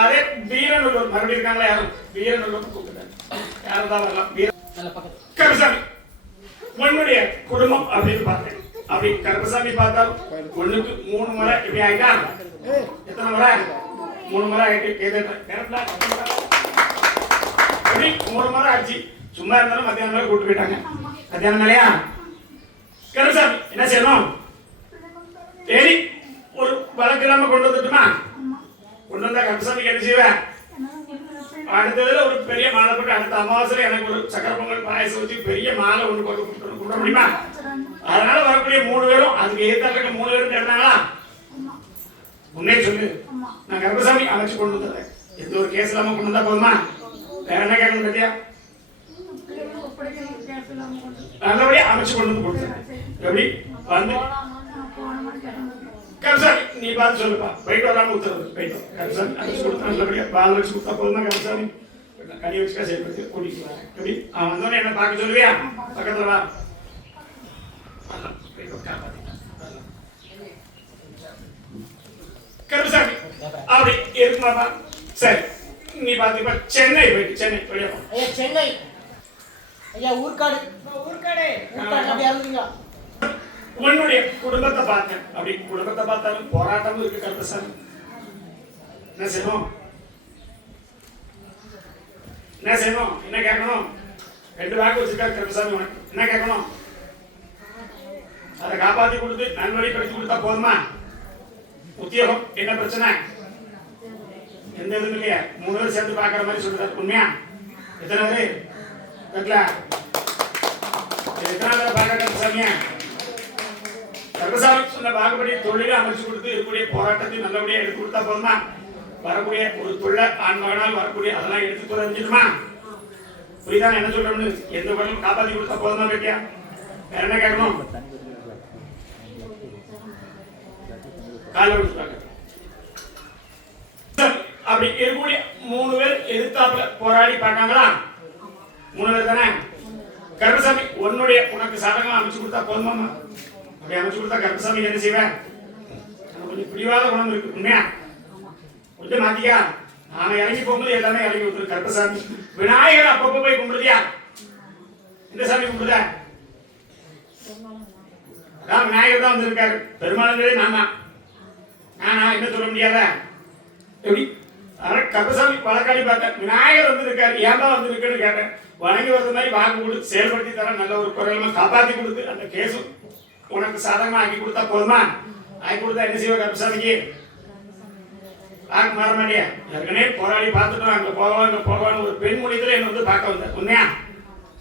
அதே வீரநல்லூர் மறுபடியும் இருக்காங்களா யாரும் வீரநல்லூர் கூப்பிட்டாங்க யாரும் தான் வரலாம் கருப்பசாமி உன்னுடைய குடும்பம் அப்படின்னு பார்த்தேன் அப்படி கருப்பசாமி பார்த்தால் 1க்கு 3 முறை இப்படி ஆயிட்டா எத்தனை முறை 3 முறை ஆயிட்டு கேட்டுட்டா 3 முறை ஆச்சு சும்மா இருந்தாலும் மத்தியானம் மேலே கூப்பிட்டு போயிட்டாங்க மத்தியானம் மேலையா கருப்பசாமி என்ன செய்யணும் சரி ஒரு வழக்கு இல்லாம கொண்டு வந்துட்டுமா கொண்டு வந்தா கருப்பசாமிக்கு என்ன செய்வேன் அடுத்ததுல ஒரு பெரிய மாலை போட்டு அடுத்த அமாவாசையில எனக்கு ஒரு சக்கர பொங்கல் பாயசம் வச்சு பெரிய மாலை ஒன்று கொண்டு முடியுமா அதனால வரக்கூடிய 3 பேரும் அதுக்கு எதிர்த்தாக்க 3 பேரும் கேட்டாங்களா முன்னே சொல்லு நான் கருப்பசாமி அமைச்சு கொண்டு வந்துடுறேன் எந்த ஒரு கேஸ் இல்லாம கொண்டு வந்தா போதுமா வேற என்ன கேட்கணும் பத்தியா நல்லபடியா அமைச்சு கொண்டு வந்து கொடுத்தேன் எப்படி வந்து கருப்பசாமி நீ பார்த்து சொல்லுப்பா போயிட்டு வராம உத்தரவு போயிட்டு கருப்பசாமி அமைச்சு கொடுத்தா நல்லபடியா பால் வச்சு கொடுத்தா போதுமா கருப்பசாமி கனி வச்சுக்கா சேர்த்து கூட்டிட்டு வரேன் எப்படி அவன் வந்தோடனே என்ன பார்க்க சொல்லுவியா பக்கத்துல வா கருப்பசாமி அப்படி இருக்குமாப்பா சரி நீ பார்த்து இப்ப சென்னை போயிட்டு சென்னை வெளியே சென்னை ஐயா ஊர்காடு அப்படியே இருந்தீங்களா உன்னுடைய குடும்பத்தை பார்த்தேன் அப்படி குடும்பத்தை பார்த்தாலும் போராட்டமும் இருக்கு கருப்பசாமி என்ன செய்யணும் என்ன செய்யணும் என்ன கேட்கணும் 2 வாக்கு வச்சிருக்காரு கருப்பசாமி உனக்கு என்ன கேட்கணும் அதை காப்பாத்தி கொடுத்து நல்வழிப்படுத்தி கொடுத்தா போதுமா உத்தியோகம் என்ன பிரச்சனை எந்த இதுவும் இல்லையா 3 பேர் சேர்ந்து பாக்குற மாதிரி சொல்றாரு உண்மையா எத்தனை பேரு எத்தனை பேர் பாக்க கருப்பசாமியா கருப்பசாமி சொன்ன பாகுபடி தொழிலை அமைச்சு கொடுத்து இருக்கக்கூடிய போராட்டத்தை நல்லபடியா எடுத்து கொடுத்தா போதுமா வரக்கூடிய ஒரு தொழிலை ஆண் மகனால் வரக்கூடிய அதெல்லாம் எடுத்து தெரிஞ்சிடுமா புரியுதா என்ன சொல்றோம்னு எந்த பொருளும் காப்பாத்தி கொடுத்தா போதுமா கேட்டியா வேற என்ன கேட்கணும் காலை விடுத்தாங்க அப்படி இருக்கக்கூடிய 3 பேர் எதிர்த்தாப்புல போராடி பார்க்காங்களா 3 பேர் தானே கருப்பசாமி உனக்கு சாதகம் அமைச்சு கொடுத்தா போதுமாமா அப்படி அமைச்சு கொடுத்தா கருப்பசாமி என்ன செய்வேன் கொஞ்சம் பிடிவாத குணம் இருக்கு உண்மையா கொஞ்சம் மாத்திக்கா நாம இறங்கி போகும்போது எல்லாமே இறங்கி விட்டுரு கருப்பசாமி விநாயகர் அப்பப்போ போய் கும்பிடுதியா இந்த சாமி கும்பிடுதா அதான் விநாயகர் தான் வந்திருக்காரு பெருமாளே நானா என்ன சொல்ல முடியாத எப்படி கருப்பசாமி வழக்காடி பார்த்தேன் விநாயகர் வந்திருக்காரு ஏன்பா வந்திருக்குன்னு கேட்டேன் வணங்கி வர்றது மாதிரி வாக்கு கொடுத்து செயல்படுத்தி தர நல்ல ஒரு குரலமா காப்பாத்தி கொடுத்து அந்த கேஸு உனக்கு சாதகமா ஆக்கி கொடுத்தா போதுமா ஆக்கி கொடுத்தா என்ன செய்வ கருப்பசாமிக்கு வாக்கு மாற மாட்டியா ஏற்கனவே போராடி பார்த்துட்டோம் அங்க போவான்னு ஒரு பெண் மொழித்துல என்ன வந்து பார்க்க வந்த உண்மையா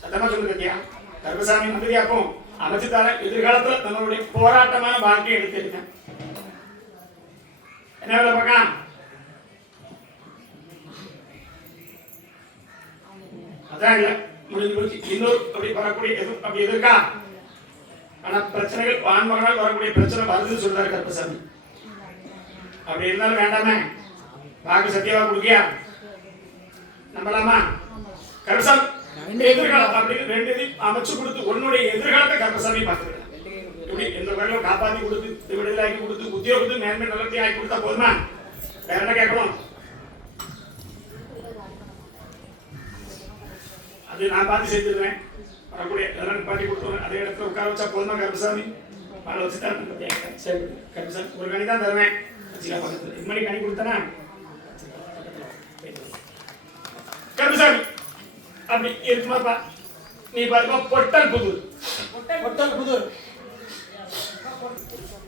சத்தமா சொல்லு கத்தியா கருப்பசாமி வந்ததியாக்கும் அமைச்சு தர எதிர்காலத்துல நம்மளுடைய போராட்டமான வாழ்க்கையை எடுத்துருக்கேன் என்ன வேலை பார்க்கலாம் அதான் இல்ல முடிஞ்சு போச்சு இன்னொரு அப்படி வரக்கூடிய எதுவும் அப்படி எதிர்க்கா ஆனா பிரச்சனைகள் ஆண்மகனால் வரக்கூடிய பிரச்சனை வருதுன்னு சொல்றாரு கருப்பசாமி அப்படி இருந்தாலும் வேண்டாமே வாக்கு சத்தியவா கொடுக்கியா நம்பலாமா கருப்பசாமி எதிர்காலம் அப்படின்னு 2 இது அமைச்சு கொடுத்து உன்னுடைய எதிர்காலத்தை கருப்பசாமி பார்த்துக்கலாம் இப்படி எந்த வகையிலும் காப்பாத்தி கொடுத்து விடுதலை ஆக்கி கொடுத்து உத்தியோகத்துக்கு மேன்மை நல்லத்தையும் ஆக்கி கொடுத்தா போதுமா வேற என்ன கேட்கணும் அது நான் பார்த்து செஞ்சிருவேன் வரக்கூடிய எல்லாம் பாட்டி கொடுத்துருவேன் அதே இடத்துல உட்கார வச்சா போதுமா கருப்பசாமி பால வச்சுதான் சரி கருப்பசாமி ஒரு கணி தான் தருவேன் இது மணி கணி கொடுத்தனா கருப்பசாமி அப்படி இருக்குமாப்பா நீ பாருப்பா பொட்டல் புதூர்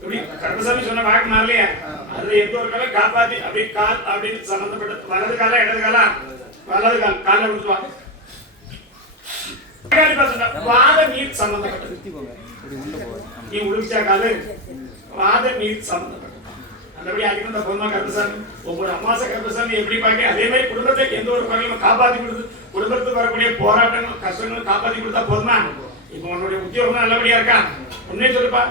இப்படி கருப்பசாமி சொன்ன வாக்கு மாறலையா அது எந்த ஒரு காலம் காப்பாத்தி அப்படி கால் அப்படின்னு சம்பந்தப்பட்ட வலது கால இடது காலா வலது கால் கால விட்டுவா வாத நீர் சம்பந்தப்பட்டது நீ உளுச்சா காலு வாத நீர் சம்பந்தப்பட்டது அந்தபடி ஆகிட்டு பொம்மா கருப்பசாமி ஒவ்வொரு அமாவாசை கருப்பசாமி எப்படி பார்க்க அதே மாதிரி குடும்பத்தை எந்த ஒரு குறையும் காப்பாத்தி கொடுத்து குடும்பத்துக்கு வரக்கூடிய போராட்டங்கள் கஷ்டங்களும் காப்பாத்தி கொடுத்தா போதுமா இப்ப உன்னுடைய உத்தியோகம் நல்லபடியா இருக்கா உன்னே சொல்லுப்பா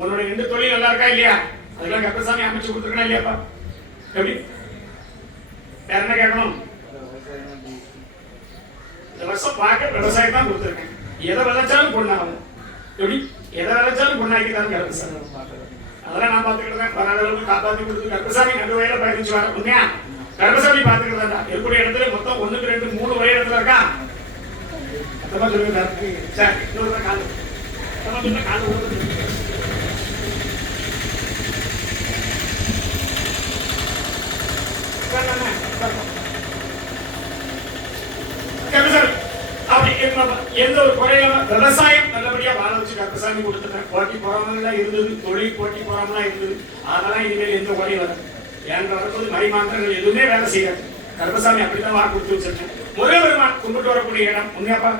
உன்னுடைய 2 தொழில் நல்லா இருக்கா இல்லையா அதெல்லாம் கருப்பசாமி அமைச்சு கொடுத்துருக்கா இல்லையாப்பா எப்படி வேற என்ன கேட்கணும் இந்த வருஷம் பார்க்க விவசாயம் தான் கொடுத்துருக்கேன் எதை விளைச்சாலும் பொண்ணாகும் எப்படி எதை விளைச்சாலும் பொண்ணாக்கி தான் கருப்பசாமி அதெல்லாம் நான் பார்த்துக்கிட்டு தான் வராத அளவுக்கு காப்பாற்றி கொடுத்து கருப்பசாமி நடு வயல பயணிச்சு வர உண்மையா கருப்பசாமி சத்தமா சொல்லுங்க சார். சார் இன்னொரு கால் சத்தமா சொன்னா கால் ஊடுறது. கருசாமி அப்படி எந்த ஒரு குறையில விவசாயம் நல்லபடியா வாழ வச்சு கருசாமி கொடுத்துட்டேன். போட்டி போறாமலாம் இருந்தது, தொழில் போட்டி போறாமலாம் இருந்தது. அதெல்லாம் இனிமேல் எந்த குறையும் வரும். என்ற வரப்போது மணிமாந்திரங்கள் எதுவுமே வேலை செய்யாது. கருப்பசாமி அப்படித்தான் வாக்கு கொடுத்து வச்சிருக்கேன். முருகபெருமான் கும்பிட்டு வரக்கூடிய இடம் உண்மையாப்பா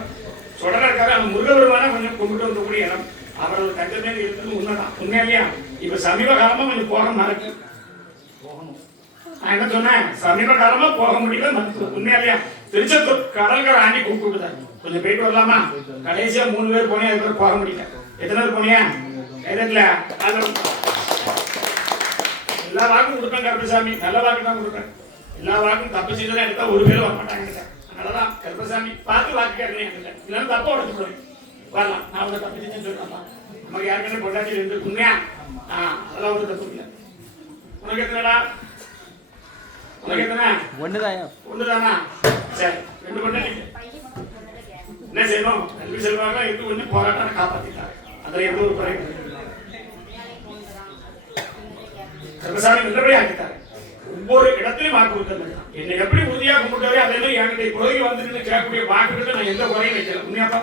சொல்ற இருக்காரு. அந்த முருகபெருமான கொஞ்சம் கும்பிட்டு வரக்கூடிய இடம் அவரது தங்கமே இருக்கிறது உண்மைதான். உண்மையிலையா இப்ப சமீப காலமா கொஞ்சம் போக மறக்கு நான் என்ன சொன்னேன், சமீப காலமா போக முடியல மருத்துவம். உண்மையிலையா திருச்செந்தூர் கடற்கரை ஆண்டி கூப்பிட்டுட்டாரு, கொஞ்சம் போயிட்டு வரலாமா? கடைசியா 3 பேர் போனேன், அதுக்கப்புறம் போக முடியல. எத்தனை பேர் போனியா? எதிர்ல எல்லா வாக்கும் கொடுப்பேன் கருப்பசாமி, நல்ல வாக்கு தான் கொடுப்பேன். எல்லா வாக்கும் தப்பு செய்ததான் எடுத்தா ஒரு பேர் வர மாட்டாங்க. அதனாலதான் கருப்பசாமி பார்த்து வாக்கு கேட்கணும் என்கிட்ட, இல்லைன்னா தப்பா உடச்சுடுவேன். வரலாம் நான் உங்க தப்பு செஞ்சு சொல்லலாம். நமக்கு யாருக்குன்னு பொண்டாட்டி இருந்து உண்மையா அதெல்லாம் ஒரு தப்பு இல்லை. உனக்கு எத்தனைடா? உனக்கு எத்தனை? ஒண்ணுதானா? சரி, 2 பொண்டாட்டி. என்ன செய்யணும்? கல்வி செல்வாங்க இருந்து கொஞ்சம் போராட்டம் காப்பாத்திட்டாங்க. அதுல எந்த ஒரு குறையும் கருப்பசாமி நல்லபடியா ஆக்கிட்டாரு. ஒவ்வொரு இடத்துலயும் வாக்கு கொடுத்தது. என்னை எப்படி உறுதியா கும்பிட்டாரே அதே மாதிரி என்கிட்ட இப்போதைக்கு வந்துட்டு கேட்கக்கூடிய வாக்குகிட்ட நான் எந்த குறையும் வைக்கல. உண்மையாப்பா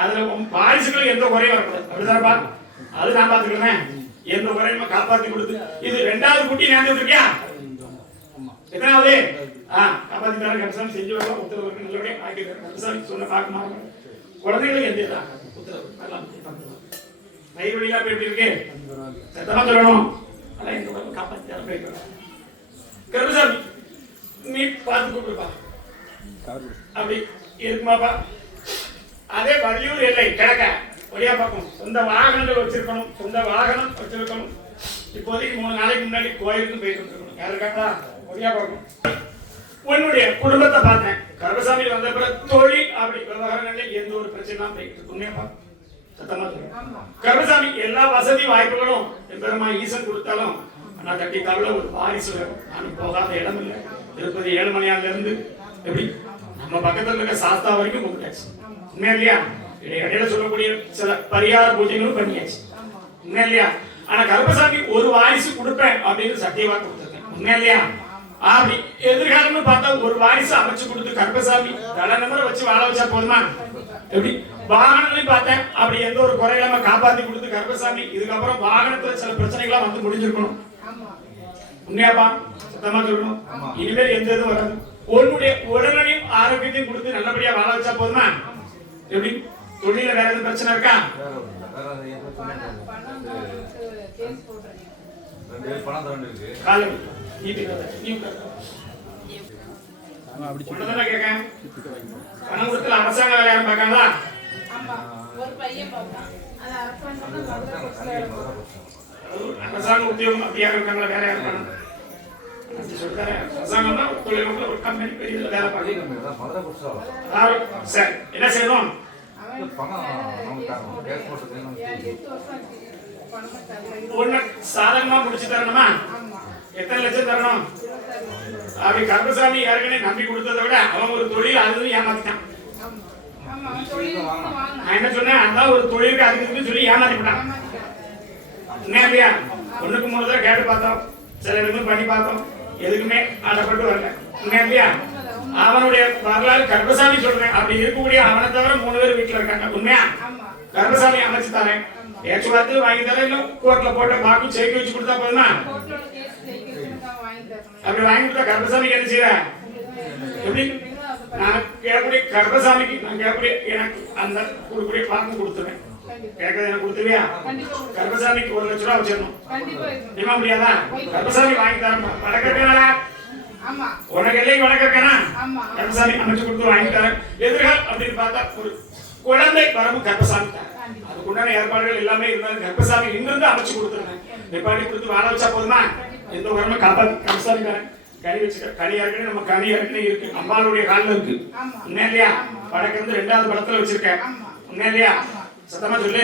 அதுல வாரிசுகள் எந்த குறையும் வரக்கூடாது. அப்படிதான்ப்பா, அது நான் பாத்துக்கிறேன். எந்த குறையுமா காப்பாத்தி கொடுத்து இது 2வது குட்டி நேர்ந்து இருக்கியா? எத்தனாவது? காப்பாத்தி தர கருப்பசாமி செஞ்சு வரலாம். உத்தரவு நல்லபடியா ஆக்கி கருப்பசாமி சொன்ன பார்க்கமா குழந்தைகளுக்கு எந்த இதா உத்தரவு வயிறுவழியா எப்படி இருக்கு சத்தமா சொல்லணும். அதான் எங்க குழந்தை காப்பாத்தி தர போயிட்டு கருப்பசாமி நீ பார்த்து கூப்பிடுப்பா. அப்படி இருக்குமாப்பா? அதே வள்ளியூர் எல்லை கிழக்க வழியா பார்க்கணும். சொந்த வாகனங்கள் வச்சிருக்கணும். சொந்த வாகனம் வச்சிருக்கணும். இப்போதைக்கு 3 நாளைக்கு முன்னாடி கோயிலுக்கு போயிட்டு இருக்கணும். யாரு இருக்காங்களா? வழியா பார்க்கணும். உன்னுடைய குடும்பத்தை பார்த்தேன். கருப்பசாமி வந்த பிறகு தொழில் அப்படி விவகாரங்கள்ல எந்த ஒரு பிரச்சனையும் போயிட்டு உண்மையாப்பா சத்தமா சொல்லுங்க. கருப்பசாமி எல்லா வசதி வாய்ப்புகளும் பெருமா ஈசன் கொடுத்தாலும் ஆனா தட்டி தவிர ஒரு வாரிசு வரும். நானும் போகாத இடம் இல்லை. திருப்பதி 7 மணியால இருந்து எப்படி நம்ம பக்கத்துல இருக்க சாஸ்தா வரைக்கும் கும்பிட்டாச்சு. உண்மையா இல்லையா? இடையில சொல்லக்கூடிய சில பரிகார பூஜைகளும் பண்ணியாச்சு. உண்மையா இல்லையா? ஆனா கருப்பசாமி ஒரு வாரிசு கொடுப்பேன் அப்படின்னு சத்தியமா கொடுத்துருக்கேன். உண்மையா இல்லையா? அப்படி எதிர்காலம்னு பார்த்தா ஒரு வாரிசு அமைச்சு கொடுத்து கருப்பசாமி தலை நம்பரை வச்சு வாழ வச்சா போதுமா? எப்படி வாகனங்களையும் பார்த்தேன். அப்படி எந்த ஒரு குறையில்லாம காப்பாத்தி கொடுத்து கருப்பசாமி இதுக்கப்புறம் வாகனத்துல சில பிரச்சனைகள்லாம் வந்து முடிஞ்சிருக்கணும். உண்மையாப்பா சத்தமா சொல்லணும். இனிமேல் எந்த இதுவும் வராது. உன்னுடைய உடலையும் ஆரோக்கியத்தையும் கொடுத்து நல்லபடியா வாழ வச்சா போதுமா? எப்படி தொழில வேற எதுவும் பிரச்சனை இருக்கா? பணம் கொடுத்துல அரசாங்க வேலை யாரும் பார்க்காங்களா? அரசாங்க உத்தியோகம் அப்படியா இருக்காங்களா? வேற யாரும் பண்ணணும் அரசாங்கம்னா தொழில்நுட்ப ஒரு கம்பெனி பெரிய வேலை பார்க்கணும். சரி, என்ன செய்யணும்? ஒண்ணு சாதகமா முடிச்சு தரணுமா? எத்தனை லட்சம் தரணும்? அப்படி கருப்பசாமி ஏற்கனவே நம்பி கொடுத்ததை விட அவன் ஒரு தொழில் அது ஏமாத்திட்டான். நான் என்ன சொன்னேன், அதான் ஒரு தொழிலுக்கு அதுக்கு சொல்லி ஏமாத்திட்டான். இல்லையா? 1க்கு 3 தடவை கேட்டு பார்த்தோம், சில இடங்களும் பண்ணி பார்த்தோம், எதுக்குமே ஆடப்பட்டு வரல. இல்லையா? அவனுடைய வரலாறு கருப்பசாமி சொல்றேன். அப்படி இருக்கக்கூடிய அவனை தவிர 3 பேர் வீட்டுல இருக்காங்க. உண்மையா? கருப்பசாமி அமைச்சு தரேன். பேச்சுவார்த்தை வாங்கி தரேன். இன்னும் கோர்ட்ல போட்ட பாக்கு சேர்க்கி வச்சு கொடுத்தா போதுமா? அப்படி வாங்கி கொடுத்தா கருப்பசாமிக்கு என்ன செய்ய? எப்படி நான் கேட்கக்கூடிய கருப்பசாமிக்கு நான் கேட்கக்கூடிய எனக்கு அந்த கொடுக்கக்கூடிய பாக்கு கொடுத்துருவேன். கேட்கறது எனக்கு கொடுத்துருவியா? கருப்பசாமிக்கு 1 லட்சம் ரூபா வச்சிடணும். நியமா முடியாதா? கருப்பசாமி வாங்கி தரேன். வடக்கா உனக்கு எல்லைக்கு வடக்கா கருப்பசாமி அமைச்சு கொடுத்து வாங்கி தரேன். எதிர்காலம் அப்படின்னு பார்த்தா ஒரு குழந்தை வரவும் கருப்பசாமி தரேன். அதுக்குண்டான ஏற்பாடுகள் எல்லாமே இருந்தாலும் கருப்பசாமி இங்கிருந்து அமைச்சு கொடுத்துருந்தேன். நிப்பாடி கொடுத்து வாழ வச்சா போதுமா? எந்த உரமும் காப்பாத்தி கருப்பசாமி தரேன். கனி வச்சுக்க கனி ஏற்கனவே நம்ம கனி ஏற்கனவே இருக்கு. அம்மாளுடைய காலில் இருக்கு. உண்மையா இல்லையா? வடக்கு இருந்து 2வது படத்துல வச்சிருக்கேன். உண்மையா இல்லையா? சத்தமா சொல்லு.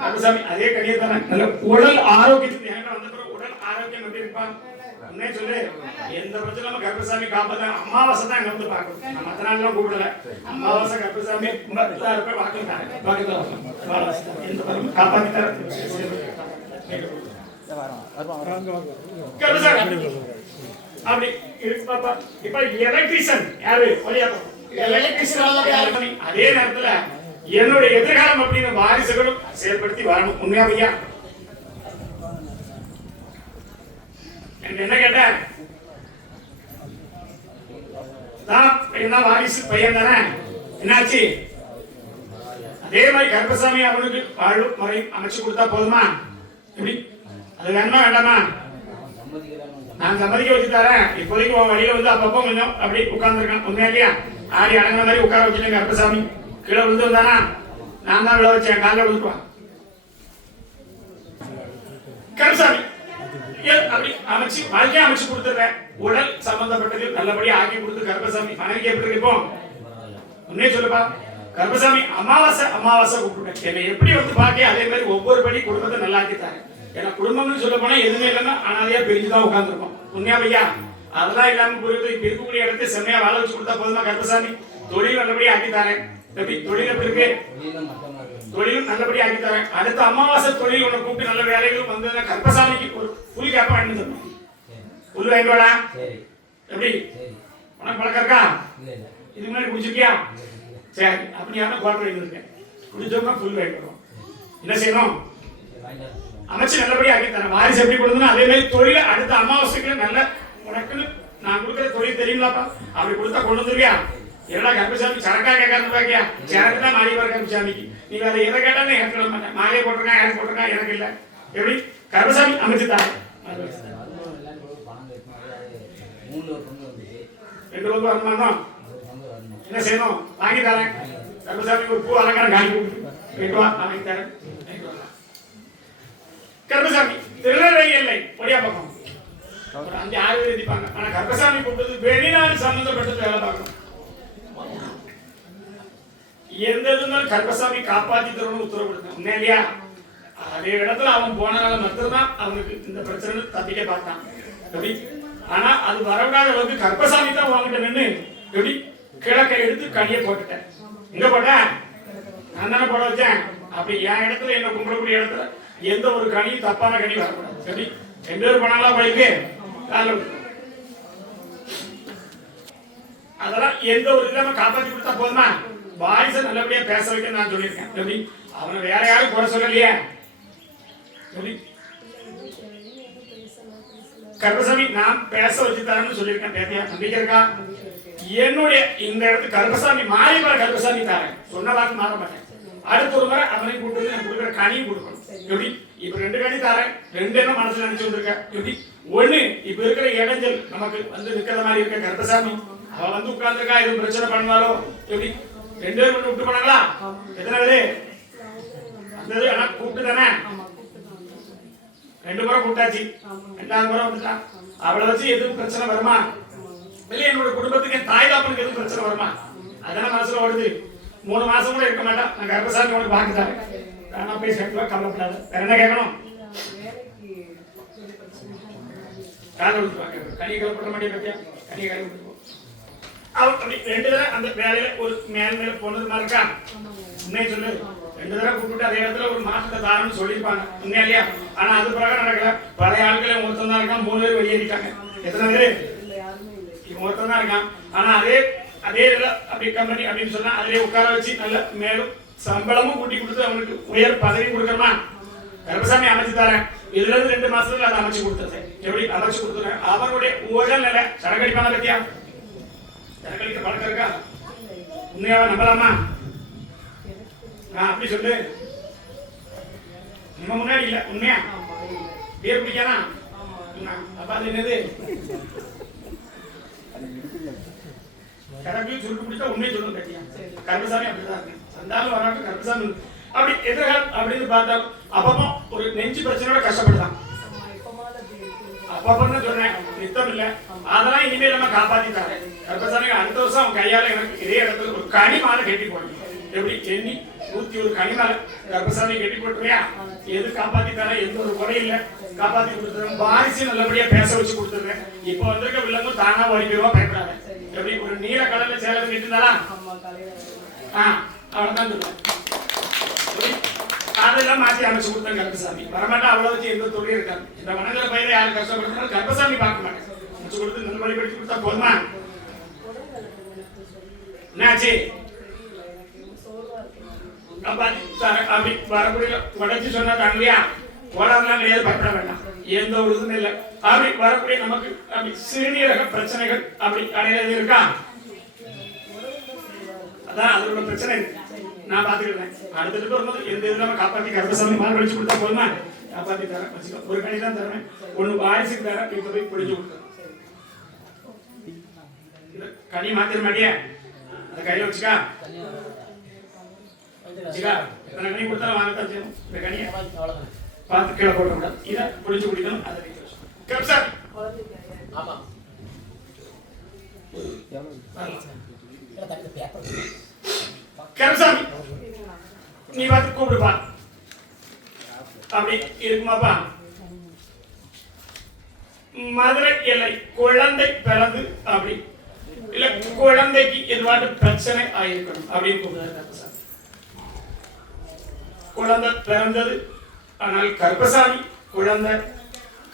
கருப்பசாமி அதே கனியை தரேன். நல்ல உடல் ஆரோக்கியத்துக்கு என்கிட்ட வந்த பிறகு உடல் ஆரோக்கியம் எப்படி இருப்பான் உன்னே சொல்லு. எந்த பிரச்சனை நம்ம கருப்பசாமி காப்பாத்த அமாவாசை தான் எங்க வந்து பார்க்கணும். நான் மற்ற நாள்லாம் கூப்பிடல. அமாவாசை கருப்பசாமி இருப்ப பார்க்கலாம் காப்பாத்தி தர அப்படி இருக்கு பாப்பா. இப்ப எலக்ட்ரிஷியன் யாரு அதே நேரத்துல என்னுடைய எதிர்காலம் அப்படின்னு வாரிசுகளும் செயல்படுத்தி வரணும். உண்மையா பையா? என்ன கேட்ட வாரிசு பையன் தானே, என்னாச்சு? அதே மாதிரி கருப்பசாமி அவனுக்கு வாழு முறை அமைச்சு கொடுத்தா போதுமா? எப்படி அது வேணுமா வேண்டாமா? நான் சம்மதிக்க வச்சு தரேன். இப்போதைக்கு உன் வழியில வந்து அப்பப்போ கொஞ்சம் அப்படி உட்கார்ந்துருக்கான். உண்மையா இல்லையா? ஆடி அடங்கின மாதிரி உட்கார வச்சுட்டேன். கருப்பசாமி கீழே விழுந்து வந்தானா? நான் தான் விழ வச்சேன். காலில் விழுந்துருவான். கருப்பசாமி அப்படி அமைச்சு வாழ்க்கையை அமைச்சு கொடுத்துருவேன். உடல் சம்பந்தப்பட்டது நல்லபடியா ஆக்கி கொடுத்து கருப்பசாமி மனைவிக்கு எப்படி இருக்கும் உன்னே சொல்லுப்பா. கருப்பசாமி அமாவாசை அமாவாசை கூப்பிட்டுட்டேன். என்னை எப்படி வந்து பாக்கி அதே மாதிரி ஒவ்வொரு படி குடும்பத்தை நல்லாக்கித்தாரு. ஏன்னா குடும்பம்னு சொல்ல போனா எதுவுமே இல்லைன்னா அனாதையா பிரிஞ்சுதான் உட்காந்துருக்கோம். உண்மையா பையா? அதெல்லாம் இல்லாம புரியுது. இப்ப இருக்கக்கூடிய இடத்தை செம்மையா வாழ வச்சு கொடுத்தா போதுமா? கருப்பசாமி தொழில் நல்லபடியா ஆக்கித்தாரேன். தொழில் எப்படி இருக்கு? தொழிலும் நல்லபடியா ஆக்கித்தாரேன். அடுத்த அமாவாசை தொழில் உன்னை கூப்பிட்டு நல்ல வேலைகளும் வந்து கருப்பசாமிக்கு ஒரு புல் கேப்பா வாங்கி தரணும். புல் வாங்கிட்டு வாடா. எப்படி உனக்கு பழக்கம் இருக்கா? இதுக்கு முன்னாடி குடிச்சிருக்கியா? சரி, அப்படி யாரும் குவாட்டர் வாங்கிருக்கேன். குடிச்சோம்னா புல் வாங்கிட்டு வருவோம். என்ன செய்யணும்? அமைச்சு நல்லபடியா ஆக்கி தரேன். வாரிசு எப்படி கொடுத்தோம்னா அதே மாதிரி தொழில அடுத்த அமாவாசைக்கு நல்ல உனக்குன்னு நான் கொடுக்குற தொழில் தெரியுங்களாப்பா? அப்படி கொடுத்தா கொண்டு வந்துருவியா? என்னடா கருப்பசாமி சரக்கா கேட்காது பாக்கியா? சரக்கு தான் மாறி வர கருப்பசாமிக்கு. நீ வேற எதை கேட்டாலும் ஏற்க மாட்டேன். மாலையை போட்டிருக்கான், யாரும் போட்டிருக்கான், எனக்கு இல்லை. எப்படி கருப்பசாமி அமைச்சு தரேன். 2 பங்கு வருமானம் என்ன செய்யணும்? வாங்கி தரேன். கருப்பசாமி ஒரு பூ அலங்காரம் காலி போட்டு வாங்கி தரேன். கருப்பசாமி திருநெல்வேலி இல்லை ஒடியா பக்கம் ஒரு 5-6 பேர் இருப்பாங்க. ஆனா கருப்பசாமி கூப்பிட்டது வெளிநாடு சம்பந்தப்பட்டது வேலை பார்க்கணும். எந்த இருந்தாலும் கருப்பசாமி காப்பாத்தி தரணும்னு உத்தரவு கொடுத்தேன். உண்மையா இல்லையா? அதே இடத்துல அவன் போனனால மட்டும்தான் அவனுக்கு இந்த பிரச்சனை தப்பிக்க பார்த்தான். எப்படி ஆனா அது வரவிடாத அளவுக்கு கருப்பசாமி தான் வாங்கிட்ட நின்று எப்படி கிழக்கை எடுத்து கனியை போட்டுட்டேன். எங்க போட்டேன்? நான் தானே போட வச்சேன். அப்படி என் இடத்துல என்ன கும்பிடக்கூடிய இடத்துல எந்த ஒரு கனியும் தப்பான கனி வரக்கூடாது. எப்படி 2 பேர் பண்ணாங்களா பைக்கு? அதெல்லாம் எந்த ஒரு இல்லாம காப்பாற்றி கொடுத்தா போதுமா? வாரிசை நல்லபடியா பேச வைக்க நான் சொல்லியிருக்கேன். எப்படி அவனை வேற யாரும் குறை சொல்லலையே. எப்படி கருப்பசாமி நான் பேச வச்சு தரேன்னு சொல்லியிருக்கேன். பேத்தியா நம்பிக்கை இருக்கா? என்னுடைய இந்த இடத்துக்கு கருப்பசாமி மாறி வர கருப்பசாமி தரேன். சொன்ன வாக்கு மாற மாட்டேன். அடுத்த ஒரு முறை அவனை கூப்பிட்டு நான் கொடுக்குற கனியும் கொடுக்கணும். எப்படி இப்ப 2 கனி தரேன். 2 என்ன மனசுல நினைச்சு வந்திருக்க? எப்படி ஒண்ணு இப்ப இருக்கிற இடைஞ்சல் நமக்கு வந்து நிக்கிற மாதிரி இருக்க கருப்பசாமி அவ வந்து உட்கார்ந்துருக்கா, எதுவும் பிரச்சனை பண்ணுவாரோ? எப்படி 2 பேர் மட்டும் விட்டு போனாங்களா? எத்தனை பேரு வந்தது? ஆனா கூப்பிட்டு தானே 2 முறை கூப்பிட்டாச்சு. 2வது முறை வந்துட்டா. அவளை வச்சு எதுவும் பிரச்சனை வருமா? இல்ல என்னோட குடும்பத்துக்கு என் தாய் தாப்பனுக்கு எதுவும் பிரச்சனை வருமா? அதெல்லாம் மனசுல ஓடுது. 3 மாசம் கூட இருக்க மாட்டேன். நான் கருப்பசாமி உனக்கு பாக்குறேன். நான் போய் செட்டில் கவலைப்படாது. வேற என்ன கேட்கணும்? காலை விட்டுருவாங்க. கனி கவலைப்பட மாட்டேன். பத்தியா கனி காலை விட்டுருவோம். அவன் 2 தடவை அந்த வேலையில ஒரு மேல போனது மாதிரி இருக்கா? உண்மையை சொல்லு. 2 தடவை கூப்பிட்டு அதே இடத்துல ஒரு மாசத்தை தாரன்னு சொல்லியிருப்பாங்க. உண்மையா இல்லையா? ஆனா அது பிரகாரம் நடக்கல. பழைய ஆட்களே ஒருத்தன் தான் இருக்கான். 3 பேர் வெளியேறிட்டாங்க. எத்தனை பேரு? ஒருத்தன் தான் இருக்கான். ஆனா அதே அப்படி கம்பெனி அப்படின்னு சொன்னா அதிலே உட்கார வச்சு நல்ல மேலும் சம்பளமும் கூட்டி கொடுத்து அவனுக்கு உயர் பதவி கொடுக்கணுமா? கருப்பசாமி அமைச்சு தரேன். இதுல இருந்து 2 மாசத்துல அதை அமைச்சு கொடுத்துறேன். எப்படி அமைச்சு கொடுத்துறேன்? அவனுடைய உடல் நிலை சரக்கடிப்பான பத்தியா? சரக்கடிக்க பழக்கம் இருக்கா? உண்மையாவா நம்பலாமா? அப்படி சொல்லு. நம்ம முன்னாடி இல்ல. உண்மையா பேர் பிடிக்கானா? அப்ப அது என்னது? கரப்பையும் சுருட்டு பிடிச்சா உண்மையை சொல்லணும். கட்டியா கருப்பசாமி அப்படிதான் இருக்கு. சந்தாலும் வராட்டும் கருப்பசாமி அப்படி எதிர்காலம் அப்படின்னு பார்த்தாலும் அப்பப்போ ஒரு நெஞ்சு பிரச்சனையோட கஷ்டப்படுதான். அப்பப்பன்னு சொன்னேன், நித்தம் இல்ல. அதெல்லாம் இனிமேல் நம்ம காப்பாத்தி தரேன். கருப்பசாமி அடுத்த வருஷம் அவன் கையால எனக்கு இதே இடத்துல ஒரு கனி மாலை கட்டி போடணும். எப்படி எண்ணி 101 கனிமலை கர்ப்பசாமி கட்டி போட்டுறியா எது காப்பாத்தி தர எந்த ஒரு குறை இல்ல காப்பாத்தி கொடுத்துறேன் வாரிசு நல்லபடியா பேச வச்சு கொடுத்துருக்கேன் இப்போ வந்திருக்க வில்லங்கும் தானா ஓடி போயிருவா பயப்படாத எப்படி ஒரு நீல கலர்ல சேலை கட்டிருந்தாரா அவ்வளவுதான் சொல்லுவேன் அதெல்லாம் மாற்றி அமைச்சு கொடுத்தேன் கர்ப்பசாமி வரமாட்டா அவ்வளவு வச்சு எந்த தொழில் இருக்காது இந்த மனதில பயிர யாரும் கஷ்டப்படுறாலும் கர்ப்பசாமி பார்க்க மாட்டேன் அமைச்சு கொடுத்து நல்ல வழிபடுத்தி கொடுத்தா போதுமா என்னாச்சு அப்படி வரக்கூடிய உடச்சி சொன்னா தாங்கலையா ஓடாமலாம் கிடையாது பயப்பட வேண்டாம் எந்த ஒரு இதுவும் இல்லை அப்படி வரக்கூடிய நமக்கு அப்படி சிறுநீரக பிரச்சனைகள் அப்படி அடையிறது இருக்கா அதான் அதோட பிரச்சனை நான் பாத்துக்கிட்டேன் அடுத்துட்டு வரும்போது எந்த இதுல நம்ம காப்பாத்தி கர்ப்பசாமி மாறு கழிச்சு கொடுத்தா போதுமா காப்பாத்தி தரேன் வச்சுக்கோ ஒரு கனி தான் தருவேன் ஒண்ணு வாரிசுக்கு தரேன் இப்ப போய் பிடிச்சு கொடுத்தேன் கனி மாத்திர மாட்டியா அந்த கையில வச்சுக்கா எத்தனை கனி கொடுத்தாலும் வாங்கத்தான் செய்யணும் இந்த கனியை பார்த்து கீழே போட கூடாது இதை பிடிச்சு குடிக்கணும் அதை கர்ப்பசாமி கர்ப்பசாமி நீ பார்த்து கூப்பிடுப்பா அப்படி இருக்குமாப்பா மதுரை எல்லை குழந்தை பிறந்து அப்படி இல்ல குழந்தைக்கு எதுவாட்டு பிரச்சனை ஆயிருக்கணும் அப்படின்னு கூப்பிடுறாரு கர்ப்பசாமி குழந்தை பிறந்தது ஆனால் கர்ப்பசாமி குழந்தை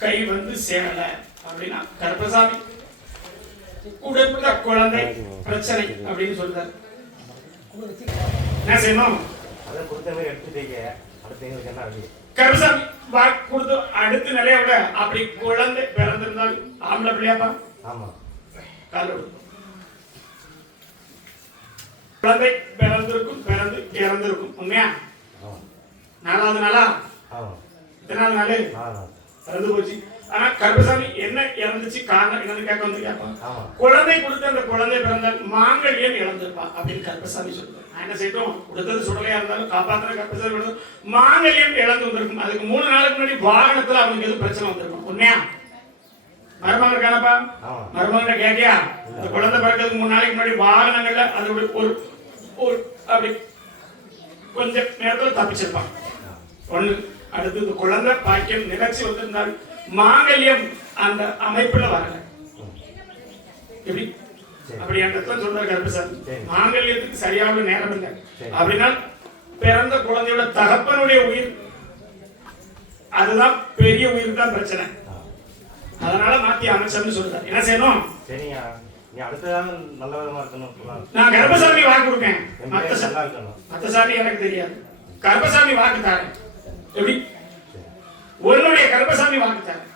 கை வந்து சேரல அப்படின்னா கர்ப்பசாமி உடம்புல குழந்தை பிரச்சனை அப்படின்னு சொல்றாரு என்ன செய்யணும் கர்ப்பசாமி கொடுத்து அடுத்த நிலைய விட அப்படி குழந்தை பிறந்திருந்தால் ஆம்பளை பிள்ளையாப்பா கால குழந்தை பிறந்திருக்கும் பிறந்து இறந்திருக்கும் உண்மையா 4வது நாளா எத்தனாவது நாளு பிறந்து போச்சு ஆனா கர்ப்பசாமி என்ன இறந்துச்சு காரணம் என்னன்னு கேட்க வந்து கேட்பான் குழந்தை கொடுத்து அந்த குழந்தை பிறந்தால் மாங்கல்யம் இழந்திருப்பா அப்படின்னு கர்ப்பசாமி சொல்லுவாங்க நான் என்ன செய்யட்டும் கொடுத்தது சுடலையா இருந்தாலும் காப்பாத்துற கர்ப்பசாமி மாங்கல்யம் இழந்து வந்திருக்கும் அதுக்கு 3 நாளுக்கு முன்னாடி வாகனத்துல அவனுக்கு எதுவும் பிரச்சனை வந்திருக்கும் உண்மையா மருமகன் இருக்கானப்பா மருமகன் கேட்டியா இந்த குழந்தை பிறக்கிறதுக்கு 3 நாளைக்கு முன்னாடி வாகனங்கள்ல அது ஒரு அப்படி கொஞ்ச நேரத்துல தப்பிச்சிருப்பான் ஒண்ணு அடுத்து இந்த குழந்தை பாக்கியம் நிகழ்ச்சி வந்திருந்தால் மாங்கல்யம் அந்த அமைப்புல வரல எப்படி அப்படி அந்த சொல்றாரு கர்ப்பசாமி மாங்கல்யத்துக்கு சரியான நேரம் இல்லை அப்படின்னா பிறந்த குழந்தையோட தகப்பனுடைய உயிர் அதுதான் பெரிய உயிர் தான் பிரச்சனை அதனால மாத்தி அமைச்சர்னு சொல்றாரு என்ன செய்யணும் சரியா நீ அடுத்ததாக நல்ல விதமா இருக்கணும் நான் கர்ப்பசாமி வாக்கு கொடுப்பேன் மத்த சாமி எனக்கு தெரியாது கர்ப்பசாமி வாக்கு தாரேன் எப்படி உன்னுடைய கர்ப்பசாமி வாக்கு தாரேன்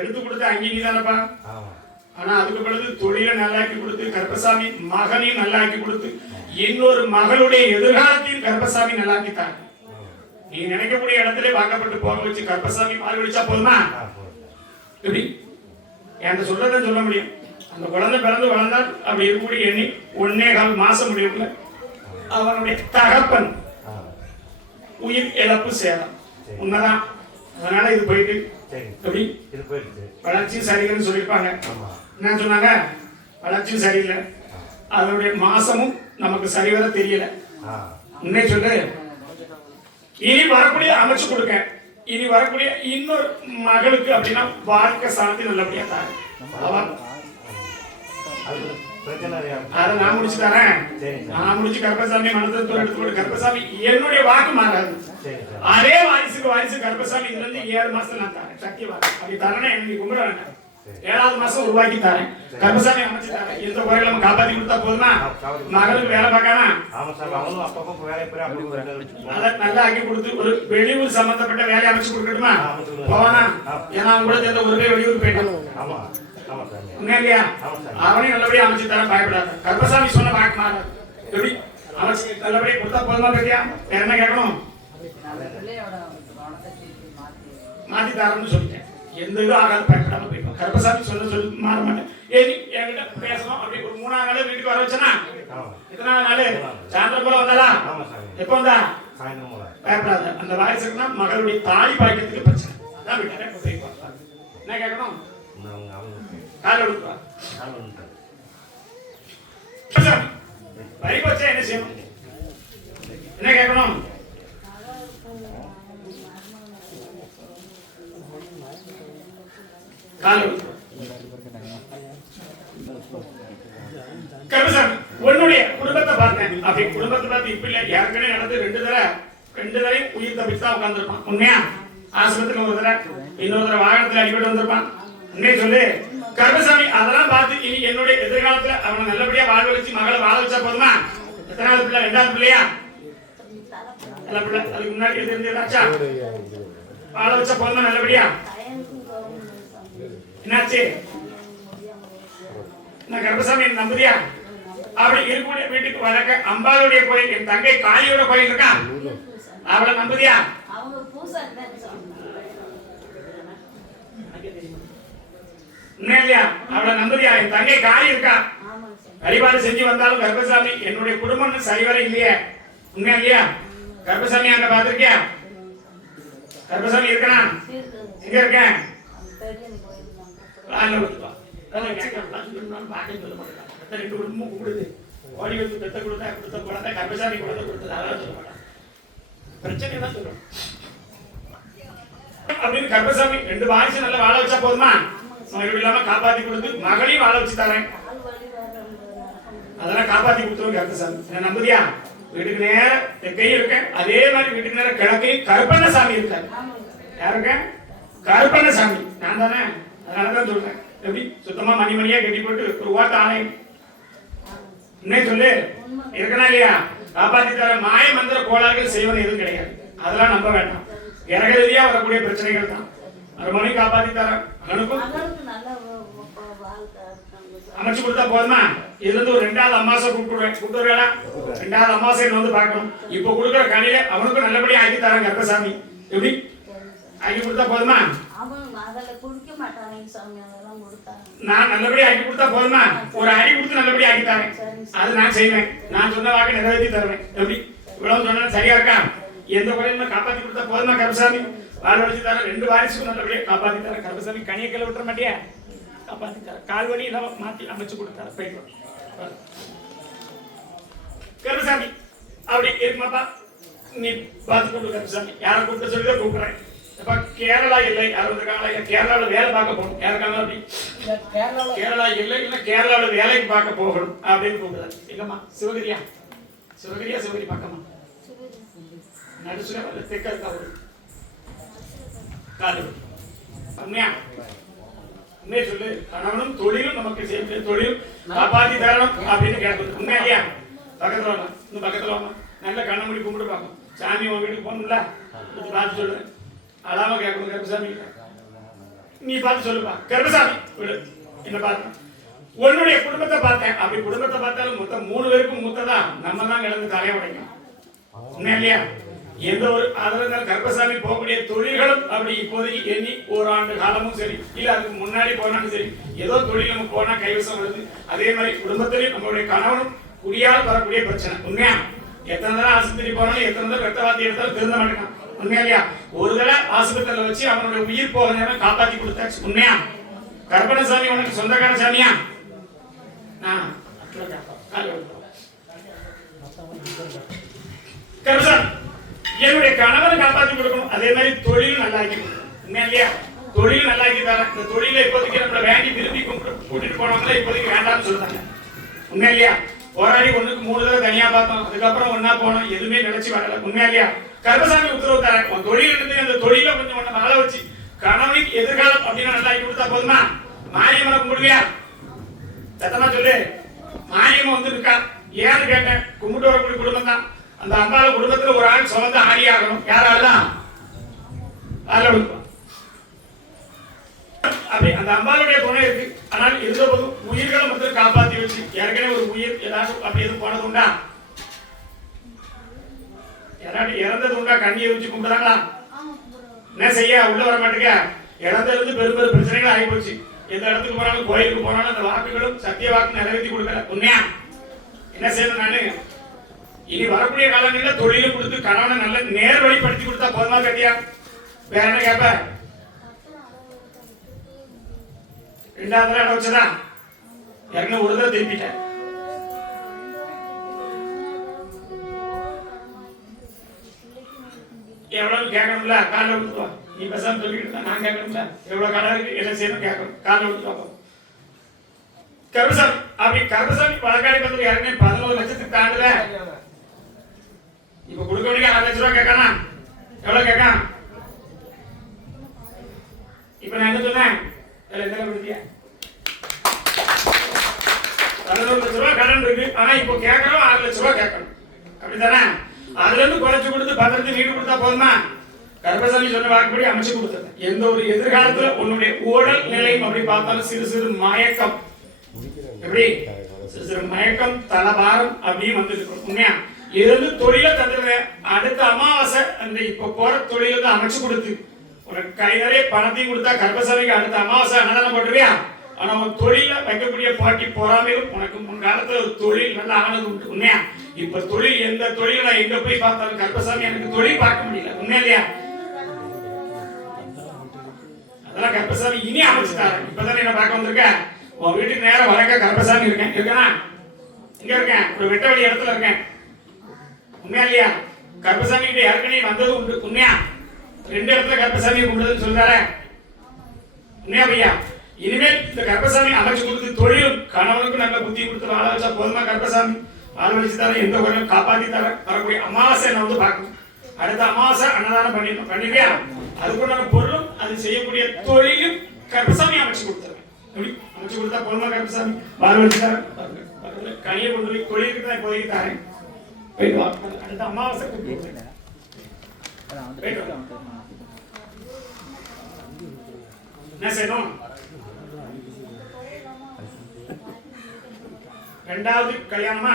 எடுத்து கொடுத்து அங்கே நீதானப்பா ஆனா அதுக்கு பிறகு தொழிலை நல்லாக்கி கொடுத்து கர்ப்பசாமி மகனையும் நல்லாக்கி கொடுத்து இன்னொரு மகளுடைய எதிர்காலத்தையும் கர்ப்பசாமி நல்லாக்கி தாரு நீ நினைக்கக்கூடிய இடத்துல வாக்கப்பட்டு போக வச்சு கர்ப்பசாமி மாறுபடிச்சா போதுமா எப்படி என்கிட்ட சொல்றதுன்னு சொல்ல முடியும் அந்த குழந்தை பிறந்து வளர்ந்தால் அப்படி இருக்கக்கூடிய எண்ணி 1.25 மாசம் முடிவுல அவனுடைய தகப்பன் உயிர் இழப்பு சேதம் உண்மைதான் அதனால இது போயிட்டு எப்படி வளர்ச்சியும் சரியில்லைன்னு சொல்லியிருப்பாங்க என்ன சொன்னாங்க வளர்ச்சியும் சரியில்லை அதனுடைய மாசமும் நமக்கு சரிவர தெரியல உண்மை சொல்லு இனி வரக்கூடிய அமைச்சு கொடுக்க இனி வரக்கூடிய இன்னொரு மகளுக்கு அப்படின்னா வாழ்க்கை சாந்தி நல்லபடியா தாரு அதை நான் முடிச்சு தரேன் நான் முடிச்சு கர்ப்பசாமி மனத்தை எடுத்து கர்ப்பசாமி என்னுடைய வாக்கு மாறாது அதே வாரிசு கர்ப்பசாமி இதுல இருந்து 7 மாசத்துல நான் தரேன் சக்தி வாக்கு அப்படி தரேன்னா எனக்கு கும்பிட வேண்டாம் 7வது மாசம் உருவாக்கி தரேன் கர்ப்பசாமி அமைச்சு தரேன் எந்த குறையில நம்ம காப்பாத்தி கொடுத்தா போதுமா மகளுக்கு வேலை பார்க்காம அதை நல்லா ஆக்கி கொடுத்து ஒரு வெளியூர் சம்பந்தப்பட்ட வேலையை அமைச்சு கொடுக்கட்டுமா போவானா ஏன்னா அவங்க கூட சேர்ந்த ஒரு பேர் வெளியூர் போயிட்டான் இல்லையா அவனையும் நல்லபடியா அமைச்சு தர பயப்படாத கர்ப்பசாமி சொன்ன வாக்கு மாறாது எப்படி அமைச்சு நல்லபடியா கொடுத்தா போதுமா பத்தியா வேற என்ன கேட்கணும் மாத்தி தரேன்னு சொல்லிட்டேன் எந்த இதுவும் ஆகாது பயப்படாம போயிடும் கர்ப்பசாமி சொல்லி மாற மாட்டேன் ஏன் என்கிட்ட பேசணும் அப்படி ஒரு 3ஆவது நாள் வீட்டுக்கு வர வச்சனா எத்தனாவது நாள் சாயந்தரம் போல வந்தாளா எப்போ வந்தா பயப்படாத அந்த வாரிசுக்குன்னா மகளுடைய தாலி பாக்கியத்துக்கு பிரச்சனை அதான் விட்டேன் என்ன கேட்கணும் கால் எடுப்பா வரி வச்சா என்ன செய்யணும் என்ன கேட்கணும்? கருப்பசாமி உன்னுடைய குடும்பத்தை பார்த்தேன். அப்படி குடும்பத்தை பார்த்து இப்ப இல்ல, ஏற்கனவே நடந்து 2 தடவை உயிர் தப்பிச்சு தான் உட்கார்ந்துருப்பான். உண்மையா? ஆஸ்பத்திரியில் ஒரு தடவை, இன்னொரு தடவை வாகனத்தில் அடிபட்டு வந்திருப்பான். உண்மையை சொல்லு கருப்பசாமி. அதெல்லாம் பார்த்து இனி என்னுடைய எதிர்காலத்துல அவனை நல்லபடியா வாழ வச்சு மகளை வாழ வச்சா போதுமா? எத்தனாவது பிள்ளை? 2வது பிள்ளையா? நல்ல பிள்ளை. அதுக்கு முன்னாடி தெரிஞ்சதாச்சா? வாழ வச்சா போதுமா நல்லபடியா? என்னாச்சு? நான் கருப்பசாமி நம்புதியா? அப்படி இருக்கக்கூடிய வீட்டுக்கு வழக்க அம்பாளுடைய கோயில், என் தங்கை காளியோட கோயில் இருக்கா, அவளை நம்புதியா? இல்லையா? அவளை நம்புதியா? என் தங்கை காளி இருக்கா, வழிபாடு செஞ்சு வந்தாலும் கருப்பசாமி என்னுடைய குடும்பம் சரிவர இல்லையே. உண்மையா இல்லையா? கருப்பசாமி அங்க பாத்திருக்கியா? கருப்பசாமி இருக்கா? எங்க இருக்கேன்? கருப்பசாமி 2 வாரிசு நல்லா வாழ வச்சா போதுமா? இல்லாம காப்பாத்தி கொடுத்து மகளையும் வாழ வச்சு தரேன். அதெல்லாம் காப்பாத்தி கொடுத்துருவோம் கருப்பசாமி. என்ன நம்புதியா? வீட்டுக்கு நேர தெற்கையும் இருக்கேன், அதே மாதிரி வீட்டுக்கு நேர கிழக்கையும் கருப்பண்ணசாமி இருக்காரு. யாருங்க? கருப்பண்ணசாமி. நான் தானே, அதனாலதான் சொல்றேன். எப்படி சுத்தமா மணிமணியா கட்டி போட்டு ஒரு ஓட்ட ஆணையம் என்ன சொல்லு இருக்கனா இல்லையா? காப்பாத்தி தர மாய மந்திர கோளாறுகள் செய்வது எதுவும் கிடையாது. அதெல்லாம் நம்ப வேண்டாம். கிரக ரீதியா வரக்கூடிய பிரச்சனைகள் தான். மறுமணி காப்பாத்தி தர அவனுக்கும் அமைச்சு கொடுத்தா போதுமா? இதுல இருந்து ஒரு 2வது அமாசை கூப்பிட்டு வேடா. 2வது அமாசை வந்து பார்க்கணும். இப்ப கொடுக்குற கணில அவனுக்கும் நல்லபடியா ஆக்கி தராங்க கருப்பசாமி. எப்படி ஆக்கி கொடுத்தா போதுமா? நான் நல்லபடியா ஆக்கி கொடுத்தா போதுமா? ஒரு அடி கொடுத்து நல்லபடியா ஆக்கி தரேன். அது நான் செய்வேன். நான் சொன்ன வாக்கு நிறைவேற்றி தருவேன். எப்படி இவ்வளவு சொன்னா சரியா இருக்கா? எந்த குறையுமே காப்பாத்தி கொடுத்தா போதுமா கருப்பசாமி? வாழ வச்சு தர 2 வாரிசுக்கும் நல்லபடியா காப்பாத்தி தர கருப்பசாமி. கனியை கிளை விட்டுற மாட்டியா? காப்பாத்தி தர கால்வழி எல்லாம் மாத்தி அமைச்சு கொடுத்தார போயிட்டு கருப்பசாமி. அப்படி இருக்குமாப்பா நீ பார்த்து கொண்டு கருப்பசாமி. யாரை கூப்பிட்டு சொல்லிதான் கூப்பிடுறேன். கேரளா இல்லை, 60 காலம் கேரளாவில் வேலை பார்க்க போகணும். யாருக்காங்க? அப்படி கேரளா இல்லை, இல்லை கேரளாவில் வேலைக்கு பார்க்க போகணும் அப்படின்னு கூப்பிடுறாரு. எங்கம்மா? சிவகிரியா? சிவகிரியா? சிவகிரி பக்கமா? நடுசுல தெற்க இருக்கா? ஒரு காடு. உண்மையா? உண்மையை சொல்லு. கணவனும் தொழிலும் நமக்கு சேர்ந்து தொழிலும் காப்பாத்தி தரணும் அப்படின்னு கேட்குது. உண்மையா இல்லையா? பக்கத்துல வரலாம், இன்னும் பக்கத்துல வரலாம். நல்ல கண்ண மூடி கும்பிட்டு பார்க்கணும். சாமி உன் வீட்டுக்கு போகணும்ல, பார்த்து சொல்லுறேன். அழாம கேட்கணும் கருப்பசாமி. நீ பார்த்து சொல்லுப்பா கருப்பசாமி. என்ன பார்த்தேன்? உன்னுடைய குடும்பத்தை பார்த்தேன். அப்படி குடும்பத்தை பார்த்தாலும் மொத்தம் 3 பேருக்கும் மூத்ததான் நம்ம தான் கிடந்து தலைய உடைக்கும். உண்மையா இல்லையா? எந்த ஒரு அதில் கருப்பசாமி போகக்கூடிய தொழில்களும் அப்படி இப்போதைக்கு எண்ணி 1 ஆண்டு காலமும் சரி, இல்ல அதுக்கு முன்னாடி போனாலும் சரி, ஏதோ தொழில் நமக்கு போனா கைவசம் வருது. அதே மாதிரி குடும்பத்திலையும் நம்மளுடைய கணவனும் குடியால் வரக்கூடிய பிரச்சனை. உண்மையா? எத்தனை தடவை ஆஸ்பத்திரி போனாலும், எத்தனை தடவை ரத்த வாத்தி எடுத்தாலும் திருந்த மாட்டேங்கான். உண்மையா இல்லையா? ஒரு தடவை ஆஸ்பத்திரியில வச்சு அவனுடைய உயிர் போக நேரம் காப்பாத்தி கொடுத்தாச்சு. உண்மையா? கருப்பண்ணசாமி உனக்கு சொந்தக்கார சாமியா? கருப்பசாமி என்னுடைய கணவரை காப்பாத்தி கொடுக்கணும். அதே மாதிரி தொழிலும் நல்லா ஆக்கி கொடுக்கணும். உண்மையா இல்லையா? தொழில் நல்லா ஆக்கி தரேன். இந்த தொழில இப்போதைக்கு நம்மளை வேண்டி விரும்பி கூட்டிட்டு போனவங்கள இப்போதைக்கு வேண்டாம்னு சொல்றாங்க. உண்மையா இல்லையா? போராடி 1க்கு 3 தடவை தனியா பார்த்தோம், அதுக்கப்புறம் ஒன்னா போனோம், எதுவுமே நினைச்சு வரல. உண்மையா இல்லையா? கருப்பசாமி உத்தரவு தரேன். உன் தொழில் இருந்து அந்த தொழில கொஞ்சம் ஒண்ணு வாழ வச்சு கணவனுக்கு எதிர்காலம் அப்படின்னு நல்லா ஆக்கி கொடுத்தா போதுமா? மாரியம்மனை கும்பிடுவியா? சத்தமா சொல்லு. மாரியம்மன் வந்து இருக்கா? ஏன்னு கேட்டேன். கும்பிட்டு வரக்கூடிய குடும்பம் தான். அந்த அம்பாள குடும்பத்துல ஒரு ஆள் சுமந்து ஆடி ஆகணும். யாராலாம்? அப்படி அந்த அம்பாளுடைய துணை இருக்கு. ஆனால் இருந்த போது உயிர்களை மட்டும் காப்பாத்தி வச்சு ஏற்கனவே ஒரு உயிர் ஏதாவது அப்படி எதுவும் போனது உண்டா? யாராவது இறந்தது உண்டா? கண்ணியை வச்சு கும்பிடுறாங்களா? என்ன செய்ய உள்ள வர மாட்டேங்க. இறந்தது பெரும் பெரும் பிரச்சனைகள் ஆகி போச்சு. எந்த இடத்துக்கு போனாலும், கோயிலுக்கு போனாலும் அந்த வாக்குகளும் சத்திய வாக்கு நிறைவேற்றி கொடுக்கல. உண்மையா? என்ன செய்யணும்? நானு இனி வரக்கூடிய காலங்களில் தொழிலும் கொடுத்து கணவனை நல்ல நேர் வழிப்படுத்தி கொடுத்தா போதுமா கட்டியா? வேற என்ன கேப்ப? 2வது தடவை இடம் வச்சதா? ஏற்கனவே ஒரு தடவை திருப்பிட்டேன். எவ்வளவு கேட்கணும்ல காலைல கொடுத்துருவா. நீ பேசாம சொல்லிட்டு இருந்தா நான் கேட்கணும்ல எவ்வளவு கடை இருக்கு என்ன செய்யணும் கேட்கணும். காலைல கொடுத்துருவா. கருப்பசாமி அப்படி கருப்பசாமி வழக்காடி பத்திரம் யாருமே 11 லட்சத்துக்கு தாண்டுல. இப்ப கொடுக்க வேண்டிய 6 லட்சம் ரூபாய் கேட்கணும். எவ்வளவு கேட்கான்? இப்ப நான் என்ன சொன்னேன்? என்ன கொடுத்தியா? 11 லட்சம் ரூபாய் கடன் இருக்கு. ஆனா இப்போ கேட்கறோம் 6 லட்சம் ரூபாய் கேட்கணும். அப்படித்தானே? அதுல இருந்து குறைச்சு கொடுத்து பத்திரத்தை வீடு கொடுத்தா போதுமா? கருப்பசாமி சொன்ன வாக்குப்படி அமைச்சு கொடுத்தது. எந்த ஒரு எதிர்காலத்துல உன்னுடைய உடல் நிலையும் அப்படி பார்த்தாலும் சிறு சிறு மயக்கம், எப்படி சிறு சிறு மயக்கம், தலபாரம் அப்படியும் வந்துட்டு உண்மையா இருந்து தொழில தந்துடுவேன். அடுத்த அமாவாசை அந்த இப்ப போற தொழில அமைச்சு கொடுத்து உனக்கு கை நிறைய பணத்தையும் கொடுத்தா கருப்பசாமிக்கு அடுத்த அமாவாசை அன்னதானம் போட்டுருவியா? ஆனா உன் தொழில வைக்கக்கூடிய பாட்டி போறாமையும் உனக்கு முன்காலத்துல ஒரு தொழில் நல்லா ஆனது உண்டு. உண்மையா இப்ப தொழில் எந்த தொழில் நான் எங்க போய் பார்த்தாலும் கருப்பசாமி எனக்கு தொழில் பார்க்க முடியல. உண்மையா இல்லையா? அதெல்லாம் கருப்பசாமி இனி அமைச்சுட்டாரு. இப்பதானே என்ன பார்க்க வந்திருக்க. உன் வீட்டுக்கு நேரம் வழக்க கருப்பசாமி இருக்கேன். இருக்கா? இங்க இருக்கேன். ஒரு வெட்ட வழி இடத்துல இருக்கேன். உண்மையா இல்லையா? கருப்பசாமி கிட்ட ஏற்கனவே வந்தது உண்டு. உண்மையா 2 இடத்துல கருப்பசாமி கும்பிடுறதுன்னு சொல்றாரு. உண்மையா பையா? இனிமேல் இந்த கருப்பசாமி அமைச்சு கொடுத்து தொழிலும் கணவனுக்கும் நல்ல புத்தி கொடுத்து வாழ வச்சா போதுமா? கருப்பசாமி வாழ வச்சு தர எந்த குறையும் காப்பாத்தி தர வரக்கூடிய அமாவாசை என்ன வந்து பார்க்கணும். அடுத்த அமாவாசை அன்னதானம் பண்ணிருக்கியா? அதுக்குண்டான பொருளும் அது செய்யக்கூடிய தொழிலும் கருப்பசாமி அமைச்சு கொடுத்தாரு. எப்படி அமைச்சு கொடுத்தா போதுமா? கருப்பசாமி வாழ வச்சு தர கனியை கொண்டு போய் தொழிலுக்கு தான் இப்போதைக்கு தாரேன். அடுத்த அமாவாசை என்ன செய்யணும்? 2வது கல்யாணமா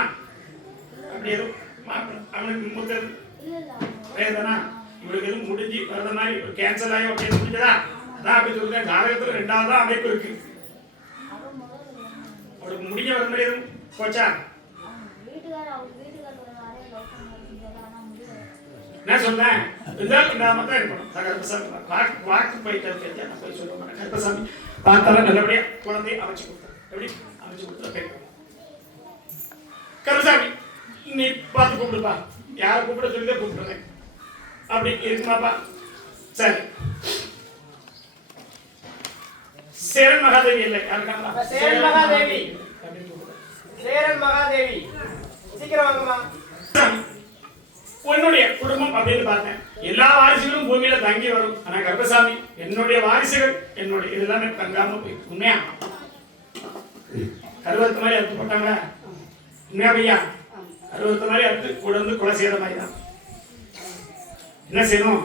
அப்படி எதுவும் அவனுக்கு மூத்தது வேதனா இவளுக்கு எதுவும் முடிஞ்சு வர்ற மாதிரி கேன்சல் ஆகி அப்படி எதுவும் முடிஞ்சதா? அதான் அப்படி சொல்றேன். ஜாதகத்துல 2வது அமைப்பு இருக்கு. அவளுக்கு முடிஞ்ச வர மாதிரி எதுவும் போச்சா? என்ன சொன்னேன்? வாக்கு போயிட்டு போய் சொல்ல மாட்டேன். கருப்பசாமி பார்த்தாலும் நல்லபடியா குழந்தைய அமைச்சு கொடுத்தேன். எப்படி அமைச்சு கொடுத்தா கருப்பசாமி நீ பார்த்து கூப்பிடுப்பா. யாரை கூப்பிட சொல்லிதான் கூப்பிடுறேன். அப்படி இருக்குமாப்பா? சரி. சேரன் மகாதேவி இல்லை யாருக்காங்களா? சேரன் மகாதேவி. சேரன் மகாதேவி சீக்கிரம் வாங்கம்மா. உன்னுடைய குடும்பம் அப்படின்னு பார்த்தேன். எல்லா வாரிசுகளும் பூமியில தங்கி வரும். ஆனா கருப்பசாமி என்னுடைய வாரிசுகள் என்னுடைய இதெல்லாமே தங்காம போய் உண்மையா கருவத்து மாதிரி அறுத்து போட்டாங்க. உண்மையா பையா? கருவத்து மாதிரி அறுத்து கூட வந்து கொலை செய்யற மாதிரி தான். என்ன செய்யணும்?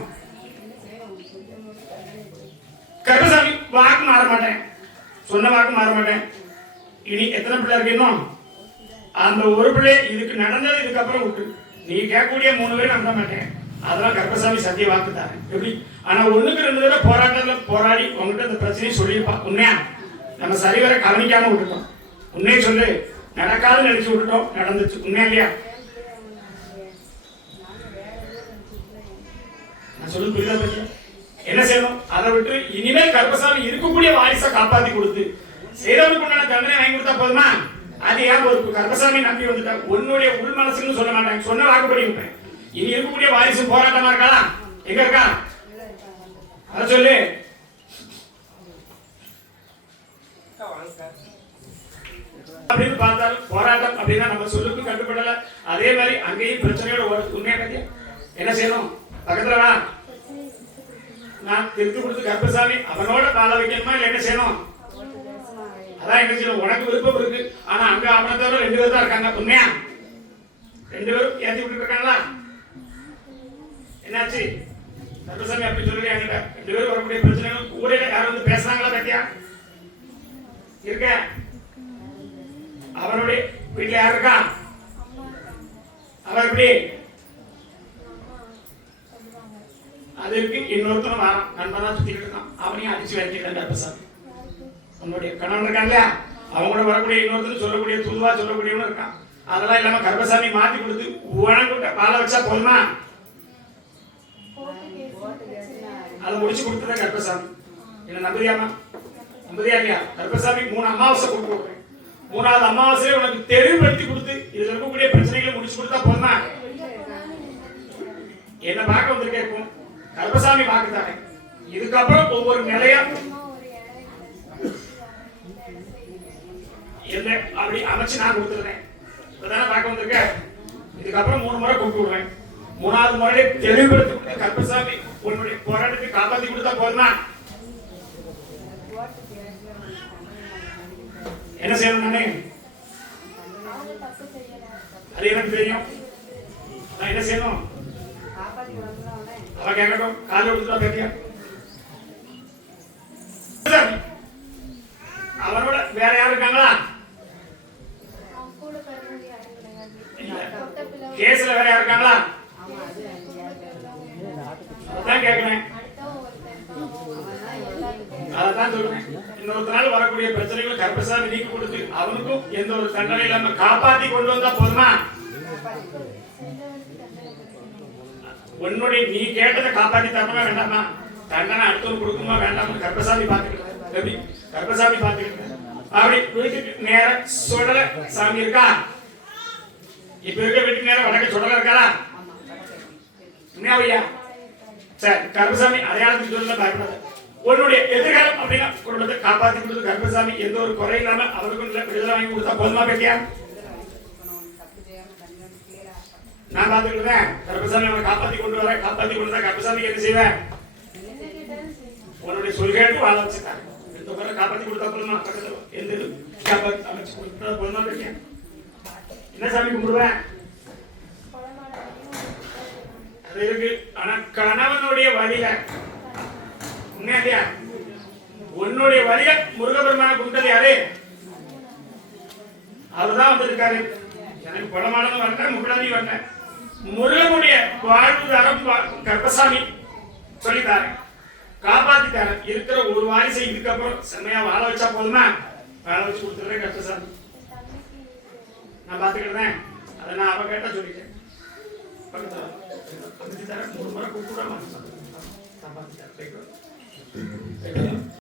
கருப்பசாமி வாக்கு மாற மாட்டேன். சொன்ன வாக்கு மாற மாட்டேன். இனி எத்தனை பிள்ளை இருக்கு? இன்னும் அந்த ஒரு பிள்ளை இதுக்கு நடந்தது இதுக்கப்புறம் விட்டு நீ கேட்கக்கூடிய 3 பேர் நம்ப மாட்டேன். அதெல்லாம் கருப்பசாமி சத்திய வாக்கு தாரு. எப்படி? ஆனா 1க்கு 2 தடவை போராட்டத்துல போராடி உங்ககிட்ட இந்த பிரச்சனையை சொல்லியிருப்பா. உண்மையா நம்ம சரிவர கவனிக்காம விட்டுட்டோம். உண்மையை சொல்லு. நடக்காது நினைச்சு விட்டுட்டோம். நடந்துச்சு. உண்மையா இல்லையா? நான் சொல்லு புரியுதா பையன்? என்ன செய்யணும்? அதை விட்டு இனிமேல் கருப்பசாமி இருக்கக்கூடிய வாரிசை காப்பாத்தி கொடுத்து செய்தவனுக்கு உண்டான தண்டனை வாங்கி கொடுத்தா போதுமா? அது ஏன் பொறுப்பு? கருப்பசாமி நம்பி வந்துட்டா உன்னுடைய உள் மனசுன்னு சொல்ல மாட்டாங்க. சொன்ன வாக்குப்படி இருப்பேன். இனி இருக்கக்கூடிய வாரிசு போராட்டமா இருக்கா? எங்க இருக்கா? அத சொல்லு. அப்படின்னு பார்த்தாலும் போராட்டம் அப்படின்னா நம்ம சொல்லுக்கு கட்டுப்படல. அதே மாதிரி அங்கேயும் பிரச்சனையோட ஓடுது. உண்மையா கத்தியா? என்ன செய்யணும்? பக்கத்துல வா. நான் திருத்து கொடுத்து கருப்பசாமி அவனோட கால வைக்கணுமா இல்ல என்ன செய்யணும்? அதான் என்ன செய்யணும்? உனக்கு விருப்பம் இருக்கு. ஆனா அங்க அவனை தவிர 2 பேர் தான் இருக்காங்க. உண்மையா 2 பேரும் ஏற்றி விட்டு இருக்காங்களா? என்னாச்சு? கருப்பசாமி அப்படி சொல்லுங்க. 2 பேரும் வரக்கூடிய பிரச்சனைகள் கூட யாரும் வந்து பேசுறாங்களா? பத்தியா இருக்க அவனுடைய வீட்டுல யார் இருக்கா? அவன் எப்படி அது இருக்கு. இன்னொருத்தரும் வரான். நண்பனா சுத்திட்டு இருக்கான். அவனையும் அடிச்சு வரைக்கிறான் கருப்பசாமி. உன்னுடைய கணவன் இருக்கான் இல்லையா? அவங்க கூட வரக்கூடிய இன்னொருத்தர் சொல்லக்கூடிய துதுவா சொல்லக்கூடியவனும் இருக்கான். அதெல்லாம் இல்லாம கருப்பசாமி மாத்தி கொடுத்து உனக்கு வாழ வச்சா போதுமா? அதை முடிச்சு கொடுத்ததா கருப்பசாமி. என்ன நம்புறியாமா? நம்புறியா இல்லையா? கருப்பசாமி 3 அமாவாசை கொடுத்து 3வது அமாவாசையில உனக்கு தெளிவுபடுத்தி கொடுத்து இதுல இருக்கக்கூடிய பிரச்சனைகளை முடிச்சு கொடுத்தா போதுமா? என்ன பார்க்க வந்திருக்கேன். கருப்பசாமி வாக்கு தானே. இதுக்கப்புறம் ஒவ்வொரு நிலையா என்ன அப்படி அமைச்சு நான் கொடுத்துருக்கேன். இப்பதானே பார்க்க வந்திருக்கேன். இதுக்கப்புறம் 3 முறை கூப்பிட்டு விடுறேன். 3வது முறையிலே தெளிவுபடுத்தி கருப்பசாமி உன்னுடைய போராட்டத்தை காப்பாத்தி கொடுத்தா போதுமா? என்ன செய்யணும் நானே? அது எனக்கு தெரியும். நான் என்ன செய்யணும்? அவ கேட்கட்டும். காலை கொடுத்துட்டா கேட்டியா? அவரோட வேற யாரும் இருக்காங்களா? கேஸ்ல வேற யாரும் இருக்காங்களா? அதான் கேட்கிறேன். அதான் சொல்றேன். இன்னொரு நாள் வரக்கூடிய பிரச்சனைகளை கருப்பசாமி நீக்கி கொடுத்து அவனுக்கும் எந்த ஒரு தண்டனை இல்லாம காப்பாத்தி கொண்டு வந்தா போதுமா? உன்னுடைய நீ கேட்டதை காப்பாத்தி தரணுமா வேண்டாமா? தண்டனை அடுத்தவங்க கொடுக்குமா வேண்டாமா? கருப்பசாமி பாத்துக்கிட்டு எப்படி கருப்பசாமி பாத்துக்கிட்டு அப்படி வீட்டுக்கு நேர சுடல சாமி இருக்கா? இப்ப இருக்க வீட்டுக்கு நேரம் வடக்கு சுடல இருக்காரா? என்ன ஐயா? சரி, கருப்பசாமி அடையாளத்துக்கு சொல்ல பயப்படாத. உன்னுடைய எதிர்காலம் அப்படின்னா குடும்பத்தை காப்பாத்தி கொடுத்து கருப்பசாமி எந்த ஒரு குறை இல்லாம அவருக்கு விடுதலை வாங்கி கொடுத்தா போதுமா பேட்டியா? நான் பாத்துக்கிட்டேன். கருப்பசாமி அவனை காப்பாத்தி கொண்டு வர காப்பாத்தி கொண்டு வர கருப்பசாமி என்ன செய்வேன்? உன்னுடைய சொல்கேட்டு வாழ வச்சுட்டாங்க. இந்த முறை காப்பாத்தி கொடுத்தா போதுமா? பக்கத்துல எந்த காப்பாத்தி அமைச்சு கொடுத்தா போதுமா பேட்டியா? என்ன சாமி கும்பிடுவேன்? அது இருக்கு. ஆனா கணவனுடைய வழியில உண்மையா உன்னுடைய வழியில முருகபெருமான கும்பிட்டது யாரு? அவர்தான் வந்திருக்காரு. எனக்கு குளமானதும் வரல, முகடாதையும் வரல. முருகனுடைய வாழ்வுதாரம் கருப்பசாமி சொல்லித்தாரு, காப்பாத்திட்டாரு. இருக்கிற ஒரு வாரிசை இதுக்கப்புறம் செம்மையா வாழ வச்சா போதுமா? வாழ வச்சு கொடுத்துறேன் கருப்பசாமி. நான் பாத்துக்கிட்டேன். அதை நான் அவ கேட்டா சொல்லிட்டேன். பக்கத்துல 3 முறை கூப்பிடாம காப்பாத்திட்டாரு.